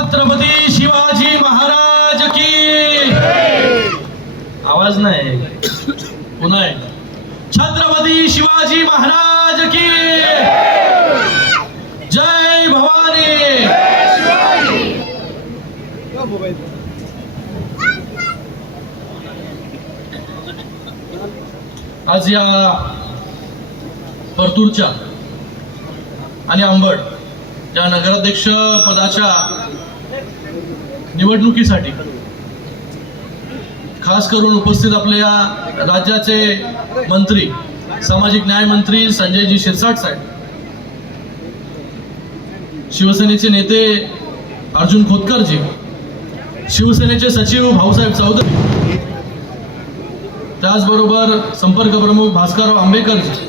छत्रपती शिवाजी महाराज की आवाज नाही पुन्हा एकदा छत्रपती शिवाजी महाराज की जय भवानी। आज या परतूरच्या आणि अंबड या नगराध्यक्ष पदाच्या निवडणुकीसाठी खास करून उपस्थित आपल्या राज्याचे मंत्री सामाजिक न्याय मंत्री संजयजी शिरसाट साहेब, शिवसेनेचे नेते अर्जुन खोतकरजी, शिवसेनेचे सचिव भाऊसाहेब चौधरी, त्याचबरोबर संपर्क प्रमुख भास्करराव आंबेकरजी,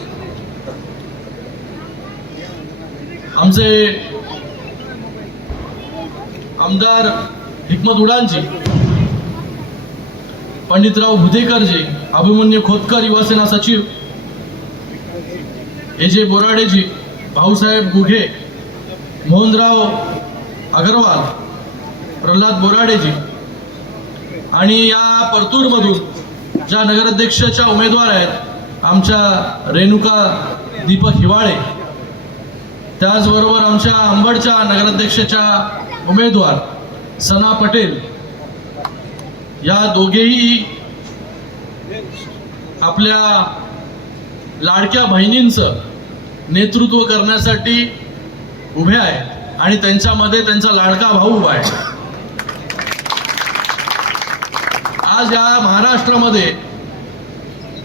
आमचे आमदार हिकमत उडानजी, पंडितराव भुदेकरजी, अभिमन्यू खोतकर युवासेना सचिव, एजे बोराडेजी, भाऊसाहेब गुघे, मोहनराव अगरवाल, प्रल्हाद बोराडेजी आणि या परतूरमधून ज्या नगराध्यक्षाच्या उमेदवार आहेत आमच्या रेणुका दीपक हिवाळे, त्याचबरोबर आमच्या अंबडच्या नगराध्यक्षाच्या उमेदवार सना पटेल, या दोघेही आपल्या लाडक्या बहिणींचं नेतृत्व करण्यासाठी उभे आहेत आणि त्यांच्यामध्ये त्यांचा लाडका भाऊ उभा आहे। आज या महाराष्ट्रामध्ये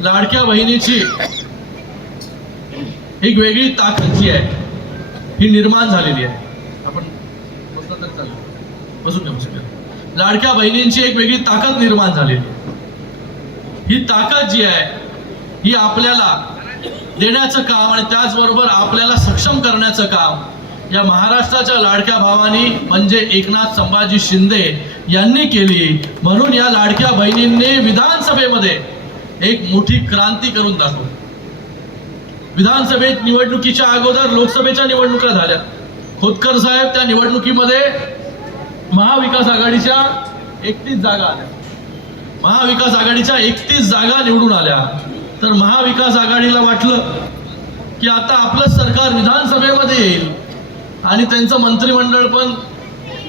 लाडक्या बहिणीची एक वेगळी ताकद जी आहे ही निर्माण झालेली आहे। आपण बसलं तर चालेल, बसून घेऊ शकतो। लाडक्या बहिणींची एक वेगळी ताकद निर्माण झालेली आहे। ही ताकद जी आहे ही आपल्याला देण्याचं काम आणि त्याचबरोबर आपल्याला सक्षम करण्याचं काम या महाराष्ट्राच्या लाडक्या भावानी म्हणजे एकनाथ संभाजी शिंदे यांनी केली। म्हणून या लाडक्या बहिणींनी विधानसभेमध्ये एक मोठी क्रांती करून दाखवली। विधानसभेत निवडणुकीच्या अगोदर लोकसभेच्या निवडणुका झाल्या। खोतकर साहेब त्या निवडणुकीमध्ये महाविकास आघाडीच्या 31 जागा आल्या। महाविकास आघाडीच्या 31 जागा निवडून आल्या। तर महाविकास आघाडीला वाटलं की आता आपलं सरकार विधानसभेमध्ये येईल आणि त्यांचं मंत्रिमंडळ पण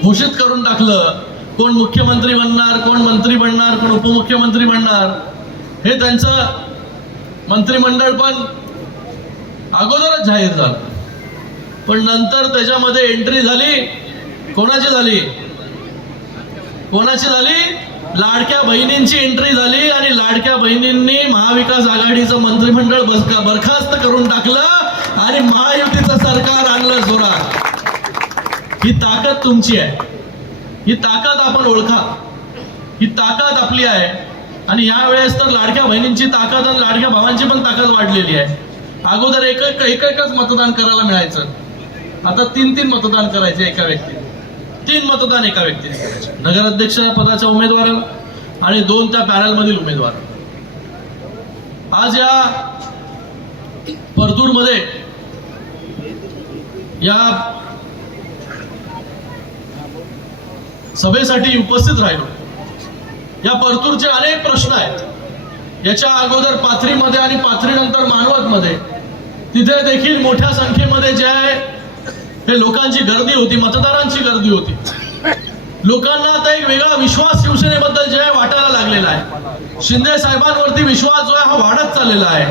घोषित करून टाकलं। कोण मुख्यमंत्री बनणार, कोण मंत्री बनणार, कोण उपमुख्यमंत्री बनणार हे त्यांचं मंत्रिमंडळ पण अगोदरच जाहीर झालं। पण नंतर त्याच्यामध्ये एंट्री झाली, कोणाची झाली? कोणाची झाली? लाडक्या बहिणींची एंट्री झाली आणि लाडक्या बहिणींनी महाविकास आघाडीचं मंत्रिमंडळ बरखास्त करून टाकलं आणि महायुतीचं सरकार आणलं जोरात। ही ताकद तुमची आहे, ही ताकद आपण ओळखा, ही ताकद आपली आहे। आणि यावेळेस तर लाडक्या बहिणींची ताकद आणि लाडक्या भावांची पण ताकद वाढलेली आहे। अगोदर एकच मतदान करायला मिळायचं, आता 3 मतदान करायचे एका व्यक्तीने, 3 मतदान एका व्यक्तीने करायचे, नगराध्यक्ष पदाच्या उमेदवाराला आणि 2 त्या पॅनल मधील उमेदवार। आज या परतूरमध्ये या सभेसाठी उपस्थित राहिलो। या परतूरचे अनेक प्रश्न आहेत। याच्या अगोदर पाथरीमध्ये आणि पाथरीनंतर मानवतमध्ये तिथे देखील मोठ्या संख्येमध्ये जे आहे हे लोकांची गर्दी होती, मतदारांची गर्दी होती। लोकांना आता एक वेगळा विश्वास शिवसेनेबद्दल जे आहे वाटायला लागलेला आहे। शिंदे साहेबांवरती विश्वास जो आहे हा वाढत चाललेला आहे।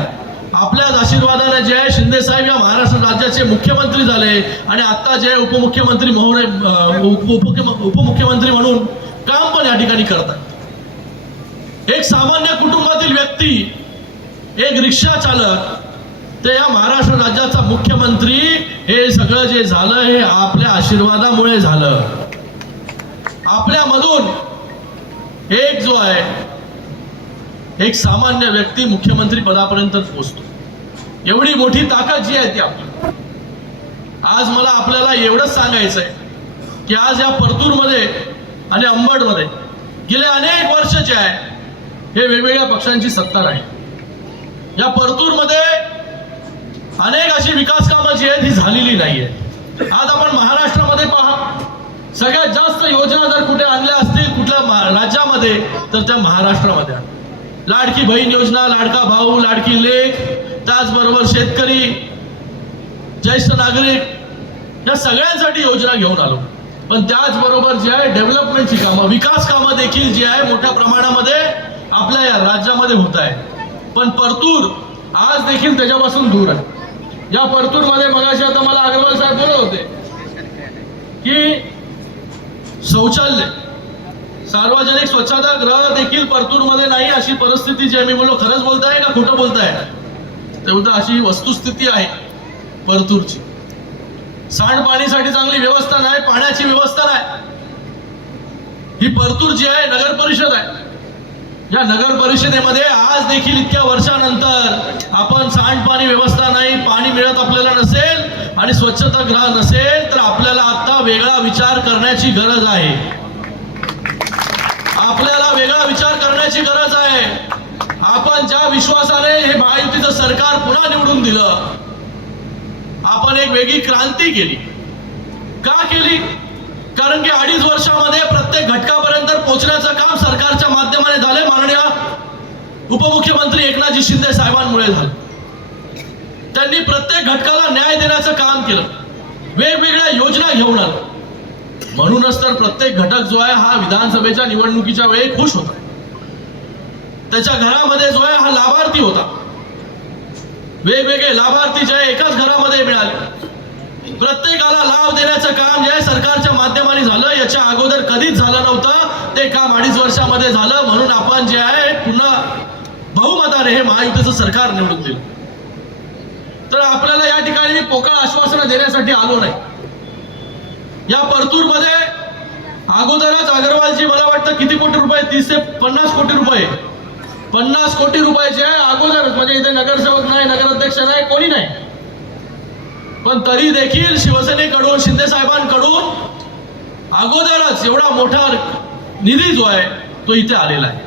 आपल्याच आशीर्वादाने जे आहे शिंदे साहेब या महाराष्ट्र राज्याचे मुख्यमंत्री झाले आणि आता जे उपमुख्यमंत्री उपमुख्यमंत्री म्हणून काम पण या ठिकाणी करतात। एक सामान्य कुटुंबातील व्यक्ती, एक रिक्षा चालक ते या महाराष्ट्र राज्याचा मुख्यमंत्री, हे सगळं जे झालं हे आपल्या आशीर्वादामुळे झालं। आपल्यामधून एक जो आहे एक सामान्य व्यक्ती मुख्यमंत्री पदापर्यंत पोहोचतो। एवढी मोठी ताकद जी आहे ती आपली। आज मला आपल्याला एवढंच सांगायचं आहे की आज या परतूरमध्ये आणि अंबडमध्ये गेले अनेक वर्ष जे आहे हे वेगवेगळ्या पक्षांची सत्ता राहील। या परतूरमध्ये अनेक अशी विकास कामं जी आहेत ही झालेली नाहीये। आज आपण महाराष्ट्रामध्ये पहा, सगळ्यात जास्त योजना जर कुठे आणल्या असतील कुठल्या राज्यामध्ये तर त्या महाराष्ट्रामध्ये आहे. लाडकी बहीण योजना, लाडका भाऊ, लाडकी लेक, त्याचबरोबर शेतकरी, ज्येष्ठ नागरिक, या सगळ्यांसाठी योजना घेऊन आलो. पण त्याचबरोबर जे आहे डेव्हलपमेंटची कामं, विकास कामं देखील जी आहे मोठ्या प्रमाणामध्ये आपल्या या राज्यामध्ये होत आहे. पण परतूर आज देखील त्याच्यापासून दूर आहे. या परतूरमध्ये मगाशी आता मला अग्रवाल साहेब बोलत होते की शौचालय, सार्वजनिक स्वच्छतागृह देखील परतूरमध्ये नाही अशी परिस्थिती जी आहे. मी बोललो खरंच बोलताय का खोटं बोलताय? ते बोलता अशी वस्तुस्थिती आहे परतूरची. सांडपाणीसाठी चांगली व्यवस्था नाही, पाण्याची व्यवस्था नाही. ही परतूर जी आहे नगर परिषद आहे. या नगर परिषदेमध्ये आज देखील इतक्या वर्षानंतर आपण सांडपाणी व्यवस्था नाही, पाणी मिळत आपल्याला नसेल आणि स्वच्छतागृह नसेल तर आपल्याला आता वेगळा विचार करण्याची गरज आहे. आपल्याला वेगळा विचार करण्याची गरज आहे. आपण ज्या विश्वासाने हे महायुतीचं सरकार पुन्हा निवडून दिलं, आपण एक वेगळी क्रांती केली. का केली? कारण की 2.5 वर्षामध्ये प्रत्येक घटकापर्यंत पोहोचण्याचं काम सरकारच्या माध्यमाने झाले. माननीय उपमुख्यमंत्री एकनाथजी शिंदे साहेबांमुळे झालं. त्यांनी प्रत्येक घटकाला न्याय देण्याचं काम केलं, वेगवेगळ्या योजना घेऊन आलं. म्हणूनच तर प्रत्येक घटक जो आहे हा विधानसभेच्या निवडणुकीच्या वेळी खुश होता. त्याच्या घरामध्ये जो आहे हा लाभार्थी होता. वेगवेगळे लाभार्थी जे एकाच घरामध्ये मिळाले. प्रत्येकाला लाभ देण्याचं काम जे आहे सरकारच्या माध्यमाने झालं. याच्या अगोदर कधीच झालं नव्हतं. ते काम 2.5 वर्षामध्ये झालं. म्हणून आपण जे आहे पुन्हा बहुमताने हे महायुतीचं सरकार निवडून दिलं. तर आपल्याला या ठिकाणी पोकळ आश्वासनं देण्यासाठी आलो नाही. या परतूरमध्ये अगोदरच अग्रवालजी मला वाटतं किती कोटी रुपये, 30 ते 50 कोटी रुपये, 50 कोटी रुपयाचे आहे अगोदरच. म्हणजे इथे नगरसेवक नाही, नगराध्यक्ष नाही, कोणी नाही. पण तरी देखील शिवसेनेकडून, शिंदे साहेबांकडून अगोदरच एवढा मोठा निधी जो आहे तो इथे आलेला आहे.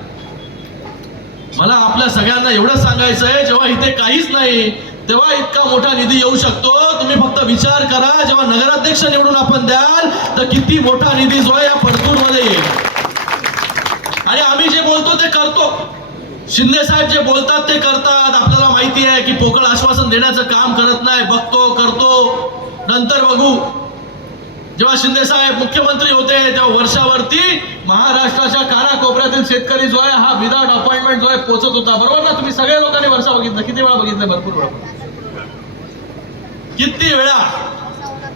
मला आपल्या सगळ्यांना एवढंच सांगायचं आहे, जेव्हा इथे काहीच नाही तेव्हा इतका मोठा निधी येऊ शकतो. तुम्ही फक्त विचार करा, जेव्हा नगराध्यक्ष निवडून आपण द्याल तर किती मोठा निधी जो आहे या परतूरमध्ये येईल. आणि आम्ही जे बोलतो ते करतो. शिंदे साहेब जे बोलतात ते करतात. आपल्याला माहिती आहे की पोकळ आश्वासन देण्याचं काम करत नाही. बघतो, करतो, नंतर बघू. जेव्हा शिंदे साहेब मुख्यमंत्री होते तेव्हा वर्षावरती महाराष्ट्राच्या कानाकोपऱ्यातील शेतकरी जो आहे हा विदाउट अपॉइंटमेंट जो आहे पोहोचत होता. बरोबर ना? तुम्ही सगळ्या लोकांनी वर्षा बघितलं. किती वेळा बघितलं? भरपूर वेळा. किती वेळा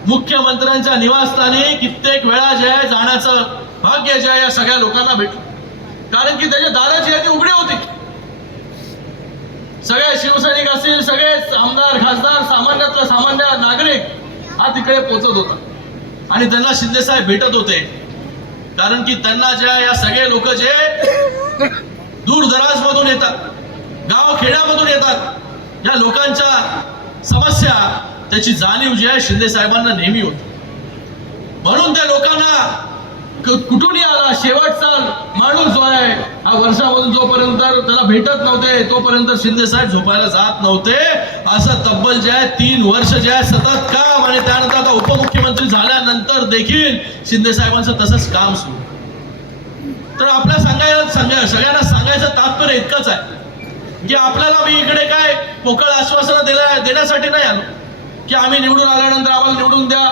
मुख्यमंत्र्यांच्या निवासस्थानी कित्येक वेळा जे आहे जाण्याचं भाग्य जे आहे या सगळ्या लोकांना भेटलं. कारण की त्याच्या दाराची यादी उघडी होती. सगळे शिवसैनिक असतील, सगळे आमदार, खासदार, सामान्यातला सामान्य नागरिक हा तिकडे पोहोचत होता आणि त्यांना शिंदे साहेब भेटत होते. कारण की त्यांना जे या सगळे लोक जे दूर दराज मधून येतात, गाव खेड्यामधून येतात, या लोकांच्या समस्या त्याची जाणीव जी आहे शिंदे साहेबांना नेहमी होती. म्हणून त्या लोकांना कुठूनही आला शेवटचा माणूस जो आहे हा वर्षामधून जोपर्यंत त्याला भेटत नव्हते तोपर्यंत शिंदे साहेब झोपायला जात नव्हते. असं तब्बल जे आहे 3 वर्ष जे आहे सतत काम. आणि त्यानंतर आता उपमुख्यमंत्री झाल्यानंतर देखील शिंदे साहेबांचं तसंच काम सुरू. तर आपल्या सगळ्यांना सांगायचं तात्पर्य इतकंच आहे की आपल्याला मी इकडे काय पोकळ आश्वासनं देण्यासाठी नाही आलो की आम्ही निवडून आल्यानंतर आम्हाला निवडून द्या,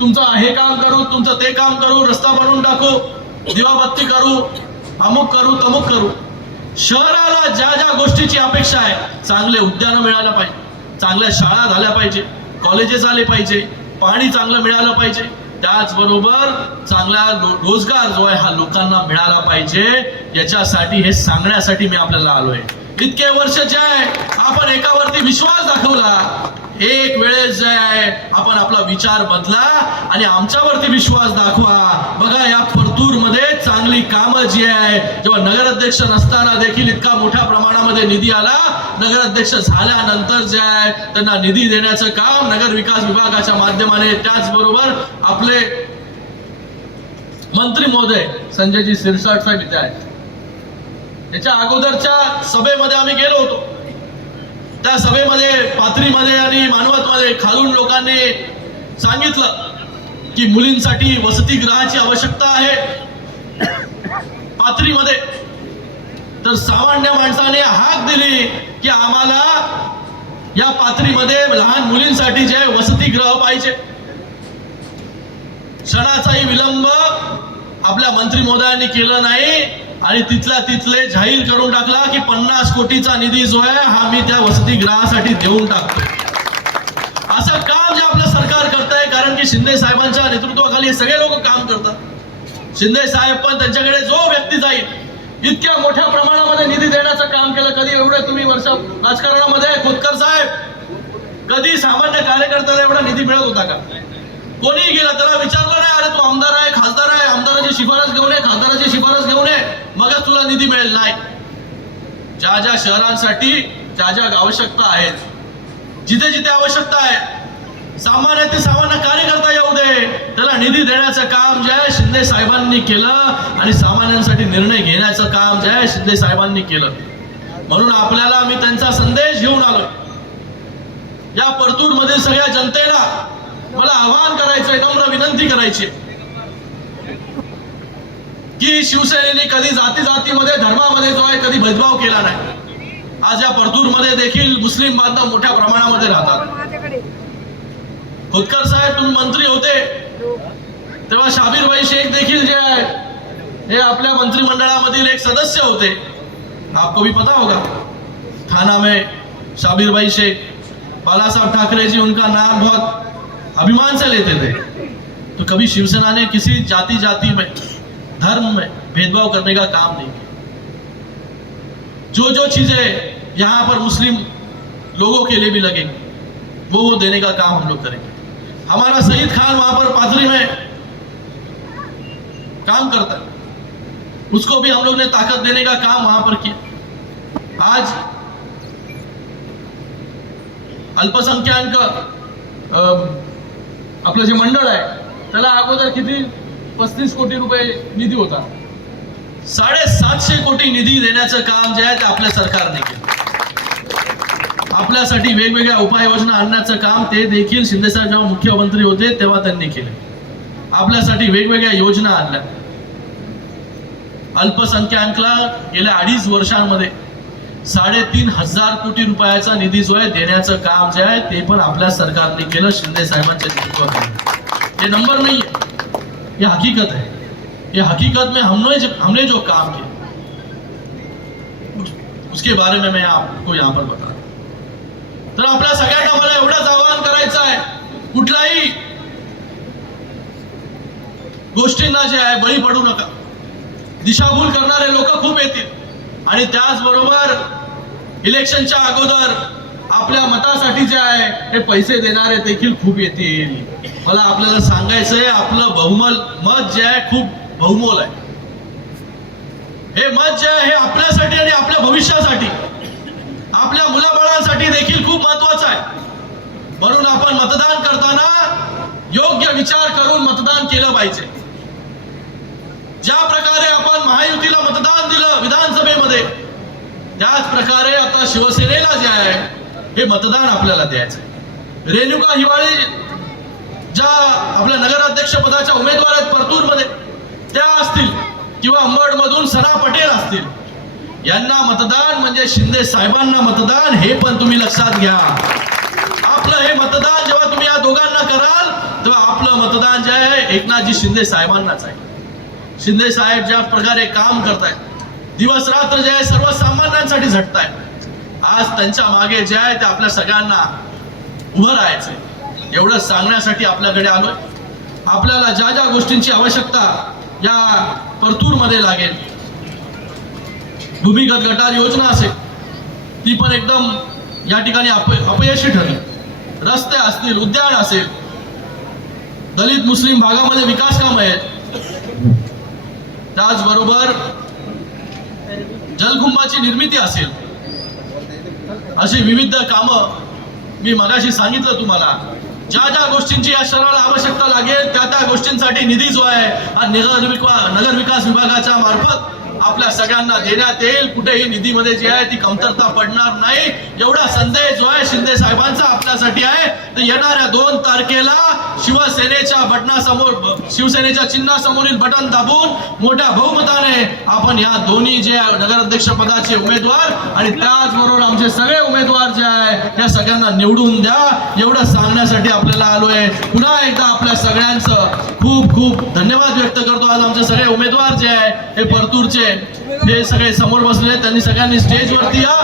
तुमचं हे काम करू, तुमचं ते काम करू, रस्ता बनवून टाकू, दिवाबत्ती करू, अमुक करू, तमुक करू. शहराला ज्या ज्या गोष्टीची अपेक्षा आहे, चांगले उद्यानं मिळायला पाहिजे, चांगल्या शाळा झाल्या पाहिजे, कॉलेजेस आले पाहिजे, पाणी चांगलं मिळालं पाहिजे, त्याचबरोबर चांगला रोजगार जो आहे हा लोकांना मिळाला पाहिजे. याच्यासाठी हे सांगण्यासाठी मी आपल्याला आलोय. इतके वर्ष जे आहे आपण एकावरती विश्वास दाखवला, एक वेळेस जे आहे आपण आपला विचार बदला आणि आमच्यावरती विश्वास दाखवा. बघा या परतूर मध्ये चांगली कामं जी आहे, जेव्हा नगराध्यक्ष नसताना देखील इतका मोठ्या प्रमाणामध्ये निधी आला, नगराध्यक्ष झाल्यानंतर जे आहे त्यांना निधी देण्याचं काम नगर विकास विभागाच्या माध्यमाने, त्याचबरोबर आपले मंत्री महोदय संजयजी शिरसाट साहेब इथे आहेत. याच्या अगोदरच्या सभेमध्ये आम्ही गेलो होतो. त्या सभेमध्ये पाथरीमध्ये आणि मानवतमध्ये खालून लोकांनी सांगितलं की मुलींसाठी वसतिगृहाची आवश्यकता आहे पाथरीमध्ये, तर सामान्य माणसाने हाक दिली की आम्हाला या पाथरीमध्ये लहान मुलींसाठी जे वसतिगृह पाहिजे. क्षणाचाही विलंब आपल्या मंत्री महोदयांनी केलं नाही आणि तिथले जाहीर करून टाकला की 50 कोटीचा निधी जो आहे हा मी त्या वसतिगृहासाठी देऊन टाकतो. असं काम जे आपलं सरकार करतंय, कारण की शिंदे साहेबांच्या नेतृत्वाखाली हे सगळे लोक काम करतात. शिंदे साहेब पण त्यांच्याकडे जो व्यक्ती जाईल इतक्या मोठ्या प्रमाणामध्ये निधी देण्याचं काम केलं. कधी एवढं तुम्ही वर्ष राजकारणामध्ये खोतकर साहेब, कधी सामान्य कार्यकर्त्याला एवढा निधी मिळत होता का? कोणी गेला त्याला विचारलं नाही, अरे तू आमदार आहे, खासदार आहे, आमदाराची शिफारस घेऊन ये, खासदाराची शिफारस घेऊन ये, मगच तुला निधी मिळेल. नाही, ज्या ज्या शहरांसाठी ज्या ज्या आवश्यकता आहेत, जिथे जिथे आवश्यकता आहे, सामान्य ते सामान्य कार्यकर्ता येऊ दे, त्याला निधी देण्याचं काम जे आहे शिंदे साहेबांनी केलं आणि सामान्यांसाठी निर्णय घेण्याचं काम जे आहे शिंदे साहेबांनी केलं. म्हणून आपल्याला मी त्यांचा संदेश घेऊन आलो. या परतूर मधील सगळ्या जनतेला मला आवाहन करायचंय, नम्र विनंती करायची की शिवसेनेने कधी जातीमध्ये धर्मामध्ये जो आहे कधी भेदभाव केला नाही. आज या परतूर मध्ये देखील मुस्लिम बांधव मोठ्या प्रमाणामध्ये राहतात. खोतकर साहेब तुम्ही मंत्री होते तेव्हा शाबीरभाई शेख देखील जे आहे हे आपल्या मंत्रिमंडळामधील एक सदस्य होते. आपको भी पता होगा, थाना में शाबीरभाई शेख, बाला साहब ठाकरे जी उनका नाम बहुत अभिमान से लेते थे. तो कभी शिवसेना ने किसी जाति में, धर्म में भेदभाव करने का काम नहीं किया. जो चीजें यहाँ पर मुस्लिम लोगों के लिए भी लगेंगी वो देने का काम हम लोग करेंगे. हमारा शहीद खान वहां पर पाथरी में काम करता है, उसको भी हम लोग ने ताकत देने का काम वहां पर किया. आज अल्पसंख्याक आपलं जे मंडळ आहे त्याला अगोदर किती 35 कोटी रुपये निधी होता. 750 कोटी निधी देण्याचं काम जे आहे ते आपल्या सरकारने केलं. आपल्यासाठी वेगवेगळ्या उपाययोजना आणण्याचं काम ते देखील शिंदेसाहेब जेव्हा मुख्यमंत्री होते तेव्हा त्यांनी केले. आपल्यासाठी वेगवेगळ्या योजना आणल्या. अल्पसंख्याकला गेल्या 2.5 वर्षांमध्ये 3,500 कोटी रुपयाचा निधी जो आहे देण्याचं काम जे आहे ते पण आपल्या सरकारने केलं, शिंदे साहेबांच्या नेतृत्वाखाली. ये नंबर नहीं है, ये हकीकत है. ये हकीकत में हमने जो काम किया उसके बारे में मैं आपको यहाँ पर बता. तर आपल्या सगळ्यांना मला एवढंच आवाहन करायचं आहे, कुठल्याही गोष्टींना जे आहे बळी पडू नका. दिशाभूल करणारे लोक खूप येतील आणि त्याचबरोबर इलेक्शनच्या अगोदर आपल्या मतासाठी जे आहे हे पैसे देणारे देखील खूप येतील. मला आपल्याला सांगायचंय, आपलं मत जे आहे खूप बहुमोल आहे. हे मत जे आहे हे आपल्यासाठी आणि आपल्या भविष्यासाठी, आपल्या मुलाबाळांसाठी देखील खूप महत्वाचं आहे. म्हणून आपण मतदान करताना योग्य विचार करून मतदान केलं पाहिजे. ज्या प्रकारे आपण महायुतीला मतदान दिलं विधानसभेमध्ये, त्याच प्रकारे आता शिवसेनेला जे आहे हे मतदान आपल्याला द्यायचं. रेणुका हिवाळी ज्या आपल्या नगराध्यक्ष पदाच्या उमेदवार आहेत परतूरमध्ये, त्या असतील किंवा अंबड मधून सना पटेल असतील, यांना मतदान म्हणजे शिंदे साहेबांना मतदान, हे पण तुम्ही लक्षात घ्या. आपलं हे मतदान जेव्हा तुम्ही या दोघांना कराल तेव्हा आपलं मतदान जे आहे एकनाथजी शिंदे साहेबांनाच आहे. शिंदे साहेब ज्या प्रकारे काम करतायत, दिवस रात्र जे आहे सर्वसामान्यांसाठी झटतायत, आज त्यांच्या मागे जे आहे ते आपल्या सगळ्यांना उभं राहायचंय. एवढं सांगण्यासाठी आपल्याकडे आलोय. आपल्याला ज्या ज्या गोष्टींची आवश्यकता या परतूरमध्ये लागेल, भूमिगत गटार योजना असेल ती पण एकदम या ठिकाणी अपयशी ठरली. रस्ते असतील, उद्यान असेल, दलित मुस्लिम भागामध्ये विकास काम आहेत, त्याचबरोबर जलकुंभाची निर्मिती असेल, अशी विविध कामं मी मगाशी सांगितलं तुम्हाला. ज्या ज्या गोष्टींची या शहराला आवश्यकता लागेल त्या त्या गोष्टींसाठी निधी जो आहे हा नगर विकास विभागाच्या मार्फत आपल्या सगळ्यांना देण्यात येईल. कुठेही निधीमध्ये जी आहे ती कमतरता पडणार नाही, एवढा संदेश जो आहे शिंदे साहेबांचा आपल्यासाठी आहे. तर येणाऱ्या 2 तारखेला शिवसेनेच्या चिन्हासमोरील बटन दाबून मोठ्या बहुमताने आपण या दोन्ही जे नगराध्यक्ष पदाचे उमेदवार आणि त्याचबरोबर आमचे सगळे उमेदवार जे आहे या सगळ्यांना निवडून द्या, एवढं सांगण्यासाठी आपल्याला आलोय. पुन्हा एकदा आपल्या सगळ्यांचं खूप खूप धन्यवाद व्यक्त करतो. आज आमचे सगळे उमेदवार जे आहे हे परतूरचे हे सगळे समोर बसले, त्यांनी सगळ्यांनी स्टेजवरती या.